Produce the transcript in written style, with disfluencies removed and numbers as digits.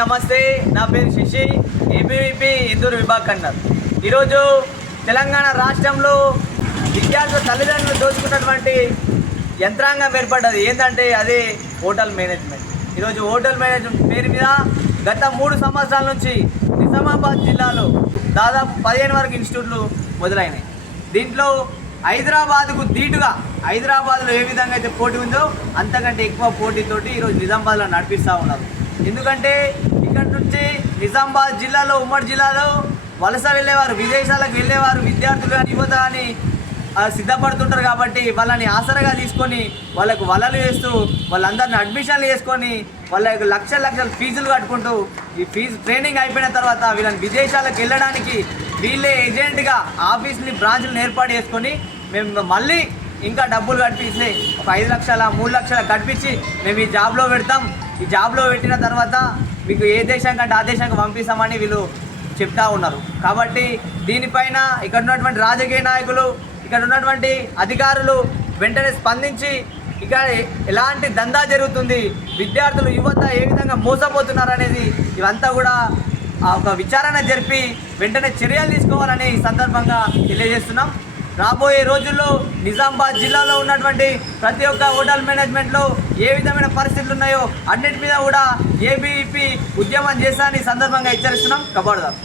నమస్తే, నా పేరు శశి, ఏబీవీపీ ఇందూరు విభాగ్ కన్నర్. ఈరోజు తెలంగాణ రాష్ట్రంలో విద్యార్థుల తల్లిదండ్రులు దోచుకున్నటువంటి యంత్రాంగం ఏర్పడ్డది. ఏంటంటే అది హోటల్ మేనేజ్మెంట్. ఈరోజు హోటల్ మేనేజ్మెంట్ పేరు మీద గత 3 సంవత్సరాల నుంచి నిజామాబాద్ జిల్లాలో దాదాపు 15 వరకు ఇన్స్టిట్యూట్లు మొదలైనాయి. దీంట్లో హైదరాబాద్కు ధీటుగా, హైదరాబాద్లో ఏ విధంగా అయితే పోటీ ఉందో అంతకంటే ఎక్కువ పోటీతోటి ఈరోజు నిజామాబాద్లో నడిపిస్తూ ఉన్నారు. ఎందుకంటే ఇక్కడ నుంచి నిజామాబాద్ జిల్లాలో, ఉమ్మడి జిల్లాలో వలస వెళ్ళేవారు, విదేశాలకు వెళ్ళేవారు విద్యార్థులు కానీ యువత కానీ సిద్ధపడుతుంటారు. కాబట్టి వాళ్ళని ఆసరగా తీసుకొని వాళ్ళకు వలలు వేస్తూ వాళ్ళందరినీ అడ్మిషన్లు చేసుకొని వాళ్ళకు లక్షల ఫీజులు కట్టుకుంటూ ఈ ఫీజు ట్రైనింగ్ అయిపోయిన తర్వాత వీళ్ళని విదేశాలకు వెళ్ళడానికి వీళ్ళే ఏజెంట్గా ఆఫీస్ని బ్రాంచ్లను ఏర్పాటు చేసుకొని మేము మళ్ళీ ఇంకా డబ్బులు కట్టించి ఒక 5 లక్షల 3 లక్షల కట్టించి మేము ఈ జాబ్లో పెడతాం, ఈ జాబ్లో పెట్టిన తర్వాత మీకు ఏ దేశం కంటే ఆ దేశానికి పంపిస్తామని వీళ్ళు చెప్తా ఉన్నారు. కాబట్టి దీనిపైన ఇక్కడ ఉన్నటువంటి రాజకీయ నాయకులు, ఇక్కడ ఉన్నటువంటి అధికారులు వెంటనే స్పందించి ఇక్కడ ఎలాంటి దందా జరుగుతుంది, విద్యార్థులు యువత ఏ విధంగా మోసపోతున్నారు అనేది ఇవంతా కూడా ఒక విచారణ జరిపి వెంటనే చర్యలు తీసుకోవాలని ఈ సందర్భంగా తెలియజేస్తున్నాం. రాబోయే రోజుల్లో నిజామాబాద్ జిల్లాలో ఉన్నటువంటి ప్రతి ఒక్క హోటల్ మేనేజ్మెంట్లో ఏ విధమైన పరిస్థితులు ఉన్నాయో అన్నిటి మీద కూడా ఏబీవీపీ ఉద్యమం చేస్తానని సందర్భంగా హెచ్చరిస్తున్నాం. కబడ్దార్.